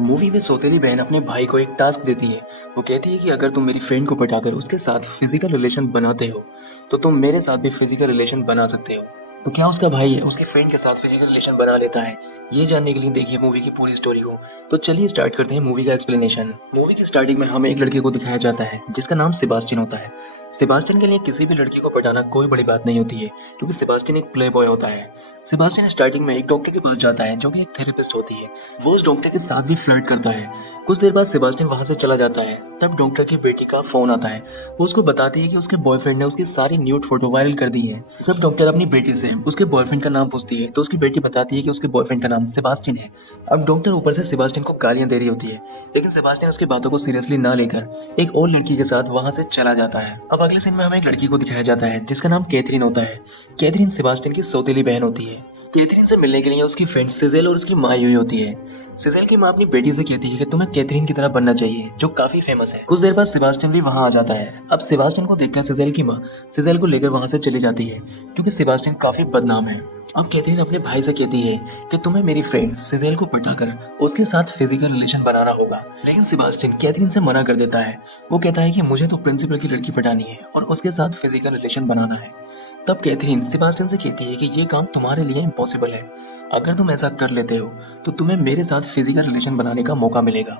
Movie में सौतेली बहन अपने भाई को एक टास्क देती है। वो कहती है कि अगर तुम मेरी फ्रेंड को पटाकर उसके साथ फिजिकल रिलेशन बनाते हो तो तुम मेरे साथ भी फिजिकल रिलेशन बना सकते हो। तो क्या उसका भाई उसकी फ्रेंड के साथ फिजिकल रिलेशन बना लेता है? ये जानने के लिए देखिए मूवी की पूरी स्टोरी को। तो चलिए स्टार्ट करते हैं मूवी का एक्सप्लेनेशन। मूवी की स्टार्टिंग में हमें एक लड़के को दिखाया जाता है जिसका नाम सेबास्टियन होता है। सेबास्टियन के लिए किसी भी लड़की को पटाना कोई बड़ी बात नहीं होती है क्योंकि सेबास्टियन एक प्ले बॉय होता है। सेबास्टियन स्टार्टिंग में एक डॉक्टर के पास जाता है जो कि एक थेरेपिस्ट होती है। वो उस डॉक्टर के साथ भी फ्लर्ट करता है। कुछ देर बाद सेबास्टियन वहां से चला जाता है। तब डॉक्टर की बेटी का फोन आता है। वो उसको बताती है कि उसके बॉयफ्रेंड ने उसकी सारी न्यूड फोटो वायरल कर दी है। जब डॉक्टर अपनी बेटी से उसके बॉयफ्रेंड का नाम पूछती है तो उसकी बेटी बताती है कि उसके बॉयफ्रेंड का नाम सेबास्टियन है। अब डॉक्टर ऊपर से सेबास्टियन को गालियां दे रही होती है, लेकिन सेबास्टियन उसकी बातों को सीरियसली ना लेकर एक और लड़की के साथ वहां से चला जाता है। अब अगले सीन में हमें एक लड़की को दिखाया जाता है जिसका नाम कैथरीन होता है। कैथरीन सेबास्टियन की सौतेली बहन होती है। कैथरीन से मिलने के लिए उसकी फ्रेंड सिजेल और उसकी माँ आई हुई होती है। सिजेल की माँ अपनी बेटी से कहती है कि तुम्हें कैथरीन की तरह बनना चाहिए जो काफी फेमस है। कुछ देर बाद सेबास्टियन भी वहां आ जाता है। अब सेबास्टियन को देखकर सिजेल की माँ सिजेल को लेकर वहां से चली जाती है क्योंकि सेबास्टियन काफी बदनाम है। अब कैथरीन अपने भाई से कहती है कि तुम्हें मेरी फ्रेंड सिजेल को पटाकर उसके साथ फिजिकल रिलेशन बनाना होगा, लेकिन सेबास्टियन कैथरीन से मना कर देता है। वो कहता है कि मुझे तो प्रिंसिपल की लड़की पटानी है और उसके साथ फिजिकल रिलेशन बनाना है। तब कैथरीन सेबास्टियन से कहती है कि ये काम तुम्हारे लिए इम्पॉसिबल है। अगर तुम ऐसा कर लेते हो तो तुम्हें मेरे साथ फिजिकल रिलेशन बनाने का मौका मिलेगा,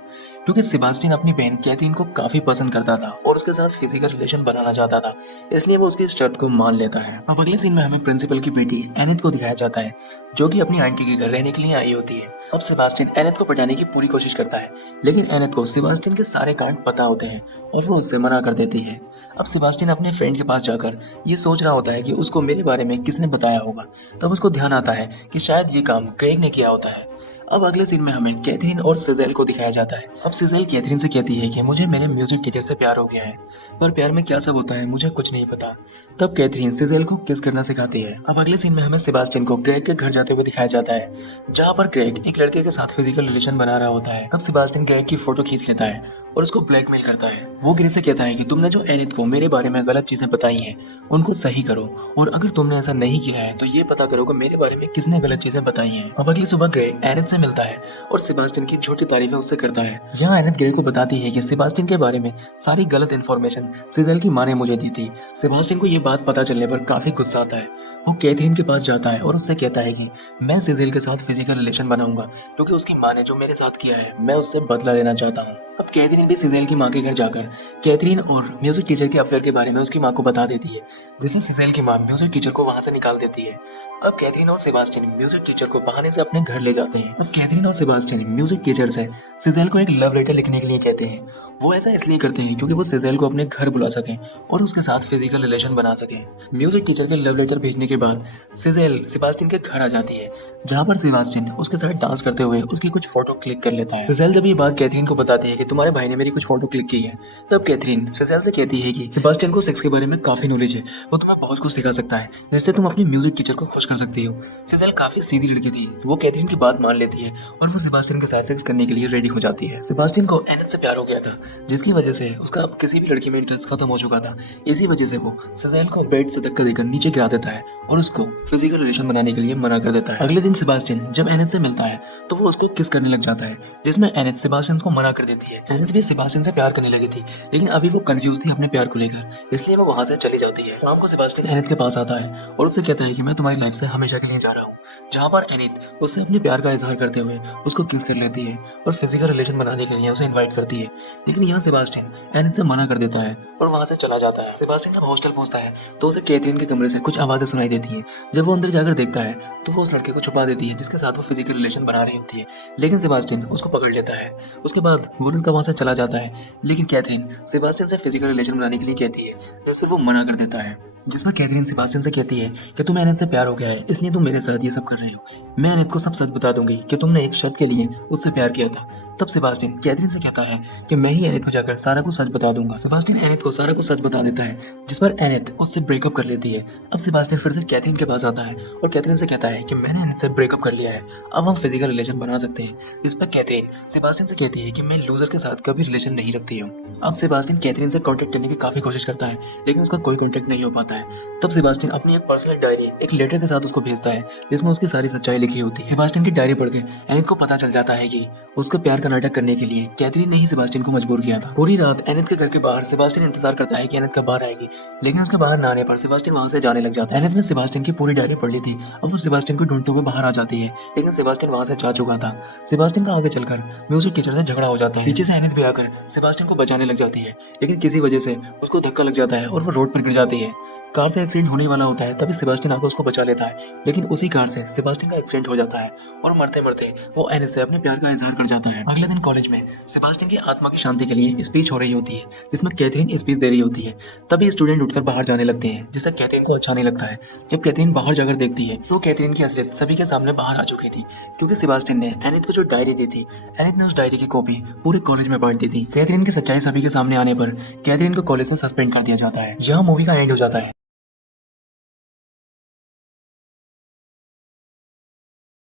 क्योंकि सेबास्टियन अपनी बहन कैथरीन को काफी पसंद करता था और उसके साथ फिजिकल रिलेशन बनाना चाहता था, इसलिए वो उसकी शर्त को मान लेता है। अब अगले सीन में हमें प्रिंसिपल की बेटी एनिथ को दिखाया जाता है जो कि अपनी आंटी के घर रहने के लिए आई होती है। अब सेबास्टियन एनिथ को पटाने की पूरी कोशिश करता है, लेकिन एनिथ को सेबास्टियन के सारे कांड पता होते हैं और वो उससे मना कर देती है। अब सेबास्टियन अपने फ्रेंड के पास जाकर ये सोच रहा होता है कि उसको मेरे बारे में किसने बताया होगा। तब उसको ध्यान आता है कि शायद ये काम ग्रेग ने किया होता है। अब अगले सीन में हमें कैथरीन और सिजेल को दिखाया जाता है। अब सिजेल कैथरीन से कहती है कि मुझे मेरे म्यूजिक टीचर से प्यार हो गया है, पर प्यार में क्या सब होता है मुझे कुछ नहीं पता। तब कैथरीन सिजेल को किस करना सिखाती है। अब अगले सीन में हमें सेबास्टियन को ग्रेग के घर जाते हुए दिखाया जाता है, जहाँ पर ग्रेग एक लड़के के साथ फिजिकल रिलेशन बना रहा होता है। तब सेबास्टियन ग्रेग की फोटो खींच लेता है और उसको ब्लैकमेल करता है। वो ग्रेग से कहता है कि तुमने जो एनिथ को मेरे बारे में गलत चीजें बताई हैं उनको सही करो, और अगर तुमने ऐसा नहीं किया है तो ये पता करो कि मेरे बारे में किसने गलत चीजें बताई हैं। अब अगली सुबह ग्रेग एनिथ से मिलता है और सेबास्टियन की झूठी तारीफें उससे करता है। यहाँ एनिथ ग्रेग को बताती है कि सेबास्टियन के बारे में सारी गलत इन्फॉर्मेशन सिजेल की माँ ने मुझे दी थी। सेबास्टियन को ये बात पता चलने पर काफी गुस्सा आता है। वो कैथरीन के पास जाता है और उससे कहता है कि मैं सिजेल के साथ फिजिकल रिलेशन बनाऊंगा क्योंकि उसकी माँ ने जो मेरे साथ किया है मैं उससे बदला लेना चाहता हूँ। अब कैथरीन भी सिजेल की माँ के घर जाकर कैथरीन और म्यूजिक टीचर के अफेयर के बारे में उसकी माँ को बता देती है, जिससे सिजेल की माँ म्यूजिक टीचर को वहां से निकाल देती है। अब कैथरीन और सेबास्टियन म्यूजिक टीचर को बहाने से अपने घर ले जाते हैं। अब कैथरीन और सेबास्टियन म्यूजिक टीचर से सिजेल को एक लव लेटर लिखने के लिए कहते हैं। वो ऐसा इसलिए करते हैं क्योंकि वो सिजेल को अपने घर बुला सकें और उसके साथ फिजिकल रिलेशन बना सकें। म्यूजिक टीचर के लव लेटर भेजने के बाद सिजेल सेबास्टियन के घर आ जाती है, जहाँ पर सेबास्टियन उसके साथ डांस करते हुए उसकी कुछ फोटो क्लिक कर लेता है। सिजेल जब ये बात कैथरीन को बताती है कि तुम्हारे भाई ने मेरी कुछ फोटो क्लिक की है, तब कैथरीन सिजेल से कहती है कि सेबास्टियन को सेक्स के बारे में काफी नॉलेज है, वो तुम्हें बहुत कुछ सिखा सकता है जिससे तुम अपनी म्यूजिक टीचर को खुश कर सकती हो। सिजेल काफी सीधी लड़की थी, वो कैथरीन की बात मान लेती है और वो सेबास्टियन के साथ सेक्स करने के लिए रेडी हो जाती है। सेबास्टियन को एनिथ से प्यार हो गया था, जिसकी वजह से उसका अब किसी भी लड़की में इंटरेस्ट खत्म हो चुका था। इसी वजह से वो सिजेल को बेड से धक्का देकर नीचे गिरा देता है और उसको फिजिकल रिलेशन बनाने के लिए मना कर देता है। अगले दिन सेबास्टियन जब एनिथ से मिलता है तो वो उसको किस करने लग जाता है, जिसमें एनिथ सेबास्टियन को मना कर देती है। एनिथ भी सेबास्टियन से प्यार करने लगी थी, लेकिन अभी वो कंफ्यूज थी अपने प्यार को लेकर, इसलिए वो वहां से चली जाती है। शाम को सेबास्टियन एनिथ के पास आता है और उससे कहता है कि मैं तुम्हारी लाइफ से हमेशा के लिए जा रहा हूँ, जहाँ पर एनिथ उससे अपने प्यार का इजहार करते हुए उसको किस कर लेती है और फिजिकल रिलेशन बनाने के लिए उसे इन्वाइट करती है। लेकिन यहाँ सेबास्टियन एनिथ से मना कर देता है और वहां से चला जाता है। सेबास्टियन जब हॉस्टल पहुंचता है तो उसे कैथरीन के कमरे से कुछ आवाजें सुनाई देती हैं। जब वो अंदर जाकर देखता है तो वो उस लड़के को छुपा देती है जिसके साथ वो फिजिकल रिलेशन बना रही होती है, लेकिन सेबास्टियन उसको पकड़ लेता है। उसके बाद वो लड़का वहां से चला जाता है, लेकिन कैथरीन सेबास्टियन से फिजिकल रिलेशन बनाने के लिए कहती है, जिस पर वो मना कर देता है। जिस पर कैथरीन सेबास्टियन से कहती है कि तुम्हें एनिथ से प्यार हो गया है, इसलिए तुम मेरे साथ ये सब कर रहे हो। मैं एनिथ को सब सच बता दूंगी कि तुमने एक शर्त के लिए उससे प्यार किया था। तब सेबास्टियन कैथरीन से कहता है कि मैं ही एनिथ को जाकर सारा कुछ सच बता दूंगा। सेबास्टियन एनिथ को सारा कुछ सच बता देता है, जिस पर एनिथ उससे ब्रेकअप कर लेती है। अब सेबास्टियन फिर से कैथरीन के पास आता है और कैथरीन से कहता है कि मैंने एनिथ से ब्रेकअप कर लिया है, अब हम फिजिकल रिलेशन बना सकते हैं। जिस पर कैथरीन सेबास्टियन से कहती है कि मैं लूजर के साथ कभी रिलेशन नहीं रखती हूँ। अब सेबास्टियन कैथरीन से कॉन्टेक्ट करने की काफी कोशिश करता है, लेकिन उसका कोई कॉन्टेक्ट नहीं हो पाता है। तब सेबास्टियन अपनी एक पर्सनल डायरी एक लेटर के साथ उसको भेजता है, जिसमें उसकी सारी सच्चाई लिखी होती है। सेबास्टियन की डायरी पढ़ के एनिथ को पता चल जाता है कि उसके प्यार का नाटक करने के लिए कैथरीन ने ही सेबास्टियन को मजबूर किया था। पूरी रात एनिथ के घर के बाहर सेबास्टियन इंतजार करता है कि एनिथ कब बाहर आएगी, लेकिन उसके बाहर न आने पर सेबास्टियन वहां से जाने लग जाता है। एनिथ ने सेबास्टियन की पूरी डायरी पढ़ ली थी। अब वो सेबास्टियन को ढूंढते हुए बाहर आ जाती है, लेकिन सेबास्टियन वहां से जा चुका था। सेबास्टियन का आगे चलकर म्यूजिक टीचर से झगड़ा हो जाता है। पीछे से एनिथ भी आकर सेबास्टियन को बचाने लग जाती है, लेकिन किसी वजह से उसको धक्का लग जाता है और वो रोड पर गिर जाती है। कार से एक्सीडेंट होने वाला होता है, तभी सेबास्टियन आकर उसको बचा लेता है, लेकिन उसी कार से सेबास्टियन का एक्सीडेंट हो जाता है और मरते मरते वो एनिथ से अपने प्यार का इजहार कर जाता है। अगले दिन कॉलेज में सेबास्टियन की आत्मा की शांति के लिए स्पीच हो रही होती है, जिसमें कैथरीन स्पीच दे रही होती है। तभी स्टूडेंट उठकर बाहर जाने लगते हैं, जिससे कैथरीन को अच्छा नहीं लगता है। जब कैथरीन बाहर जाकर देखती है तो कैथरीन की असलियत सभी के सामने बाहर आ चुकी थी, क्योंकि सेबास्टियन ने एनिथ को जो डायरी दी थी, एनिथ ने उस डायरी की कॉपी पूरे कॉलेज में बांट दी थी। कैथरीन की सच्चाई सभी के सामने आने पर कैथरीन को कॉलेज से सस्पेंड कर दिया जाता है। यह मूवी का एंड हो जाता है।